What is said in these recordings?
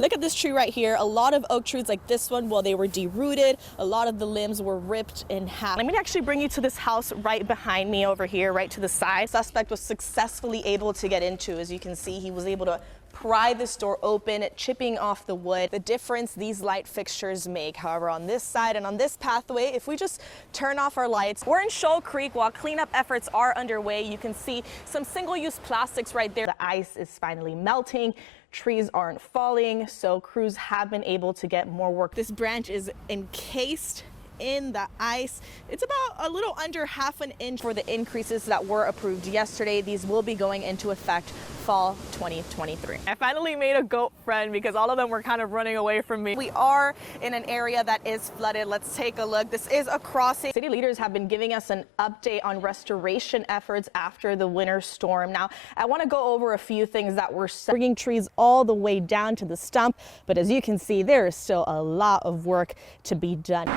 Look at this tree right here. A lot of oak trees like this one, well, they were derooted. A lot of the limbs were ripped in half. Let me actually bring you to this house right behind me over here, right to the side. Suspect was successfully able to get into. As you can see, he was able to pry this door open, chipping off the wood. The difference these light fixtures make. However, on this side and on this pathway, if we just turn off our lights, we're in Shoal Creek while cleanup efforts are underway. You can see some single-use plastics right there. The ice is finally melting. Trees aren't falling, so crews have been able to get more work. This branch is encased in the ice. It's about a little under ½ an inch for the increases that were approved yesterday. These will be going into effect fall 2023. I finally made a goat friend because all of them were kind of running away from me. We are in an area that is flooded. Let's take a look. This is a crossing. City leaders have been giving us an update on restoration efforts after the winter storm. Now, I want to go over a few things that were bringing trees all the way down to the stump, but as you can see, there is still a lot of work to be done.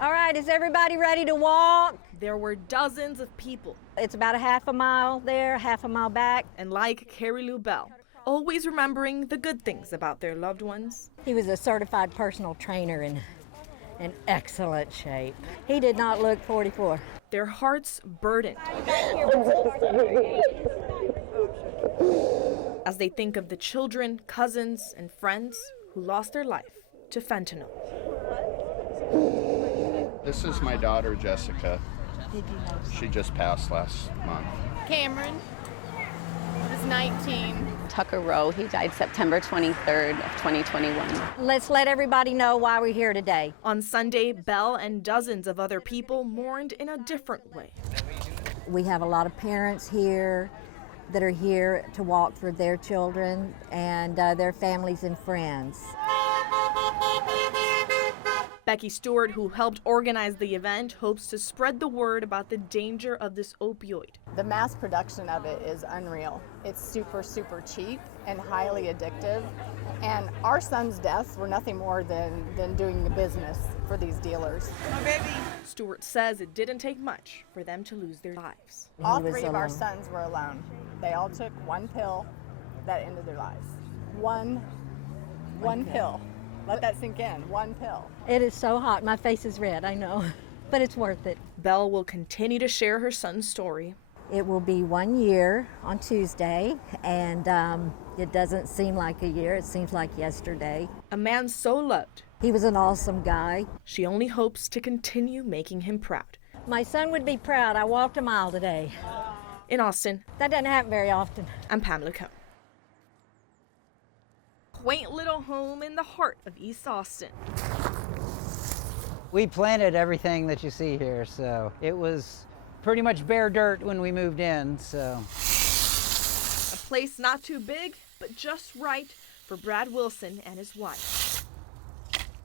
All right, is everybody ready to walk? There were dozens of people. It's about a ½ a mile there, ½ a mile back. And like Carrie Lou Bell, always remembering the good things about their loved ones. He was a certified personal trainer and in excellent shape. He did not look 44. Their hearts burdened as they think of the children, cousins, and friends who lost their life to fentanyl. This is my daughter, Jessica. She just passed last month. Cameron was 19. Tucker Rowe, he died September 23rd of 2021. Let's let everybody know why we're here today. On Sunday, Bell and dozens of other people mourned in a different way. We have a lot of parents here that are here to walk for their children and their families and friends. Becky Stewart, who helped organize the event, hopes to spread the word about the danger of this opioid. The mass production of it is unreal. It's super, super cheap and highly addictive. And our son's deaths were nothing more than doing the business for these dealers. My baby. Stewart says it didn't take much for them to lose their lives. All three of our sons were alone. They all took one pill that ended their lives. One pill. Let that sink in. One pill. It is so hot. My face is red, I know, but it's worth it. Belle will continue to share her son's story. It will be 1 year on Tuesday, and it doesn't seem like a year. It seems like yesterday. A man so loved. He was an awesome guy. She only hopes to continue making him proud. My son would be proud. I walked a mile today. In Austin. That doesn't happen very often. I'm Pamela Cohn. Quaint little home in the heart of East Austin. We planted everything that you see here, so it was pretty much bare dirt when we moved in, so. A place not too big, but just right for Brad Wilson and his wife.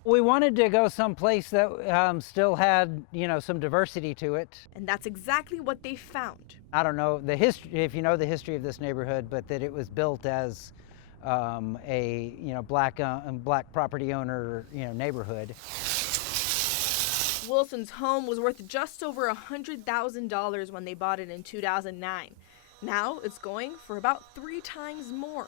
We wanted to go someplace that still had, some diversity to it. And that's exactly what they found. I don't know the history, if you know the history of this neighborhood, but that it was built as a black property owner neighborhood. Wilson's home was worth just over $100,000 when they bought it in 2009. Now it's going for about 3 times more.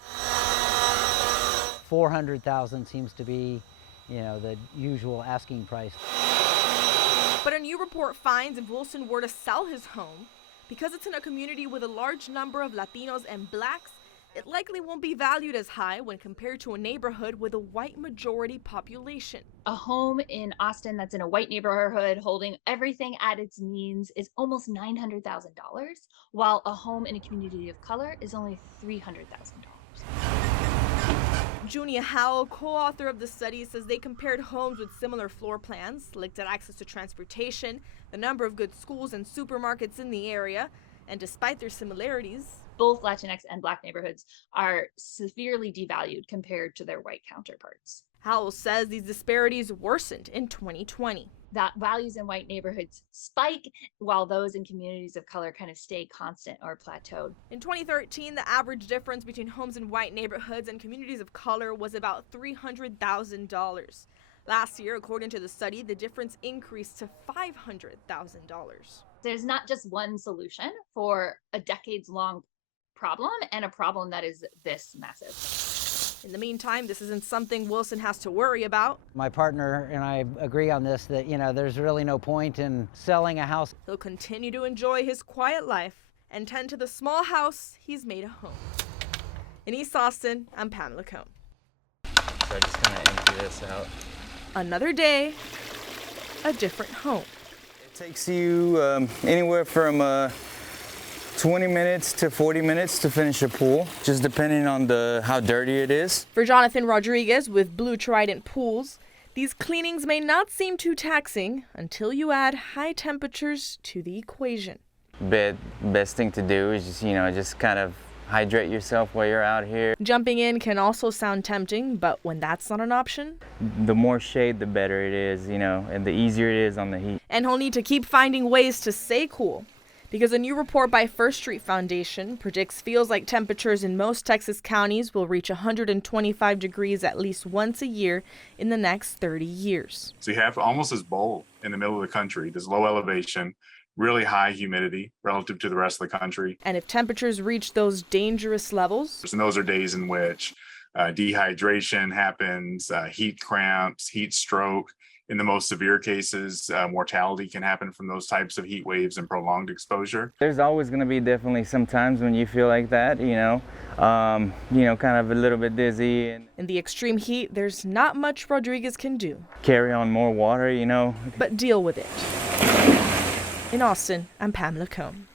$400,000 seems to be, the usual asking price. But a new report finds if Wilson were to sell his home, because it's in a community with a large number of Latinos and blacks, it likely won't be valued as high when compared to a neighborhood with a white majority population. A home in Austin that's in a white neighborhood holding everything at its means is almost $900,000, while a home in a community of color is only $300,000. Junia Howell, co-author of the study, says they compared homes with similar floor plans, looked at access to transportation, the number of good schools and supermarkets in the area, and despite their similarities, both Latinx and Black neighborhoods are severely devalued compared to their white counterparts. Howell says these disparities worsened in 2020. That values in white neighborhoods spike while those in communities of color kind of stay constant or plateaued. In 2013, the average difference between homes in white neighborhoods and communities of color was about $300,000. Last year, according to the study, the difference increased to $500,000. There's not just one solution for a decades-long problem and a problem that is this massive. In the meantime, this isn't something Wilson has to worry about. My partner and I agree on this, that, there's really no point in selling a house. He'll continue to enjoy his quiet life and tend to the small house he's made a home. In East Austin, I'm Pamela Cohn. So I just kind of empty this out. Another day, a different home. It takes you anywhere from 20 minutes to 40 minutes to finish a pool, just depending on how dirty it is. For Jonathan Rodriguez with Blue Trident Pools, these cleanings may not seem too taxing until you add high temperatures to the equation. Best thing to do is just kind of hydrate yourself while you're out here. Jumping in can also sound tempting, but when that's not an option, the more shade, the better it is, and the easier it is on the heat. And he'll need to keep finding ways to stay cool, because a new report by First Street Foundation predicts feels-like temperatures in most Texas counties will reach 125 degrees at least once a year in the next 30 years. So you have almost this bowl in the middle of the country, this low elevation, really high humidity relative to the rest of the country. And if temperatures reach those dangerous levels, and those are days in which dehydration happens, heat cramps, heat stroke. In the most severe cases, mortality can happen from those types of heat waves and prolonged exposure. There's always going to be definitely some times when you feel like that, kind of a little bit dizzy. And in the extreme heat, there's not much Rodriguez can do. Carry on more water, But deal with it. In Austin, I'm Pamela Cohn.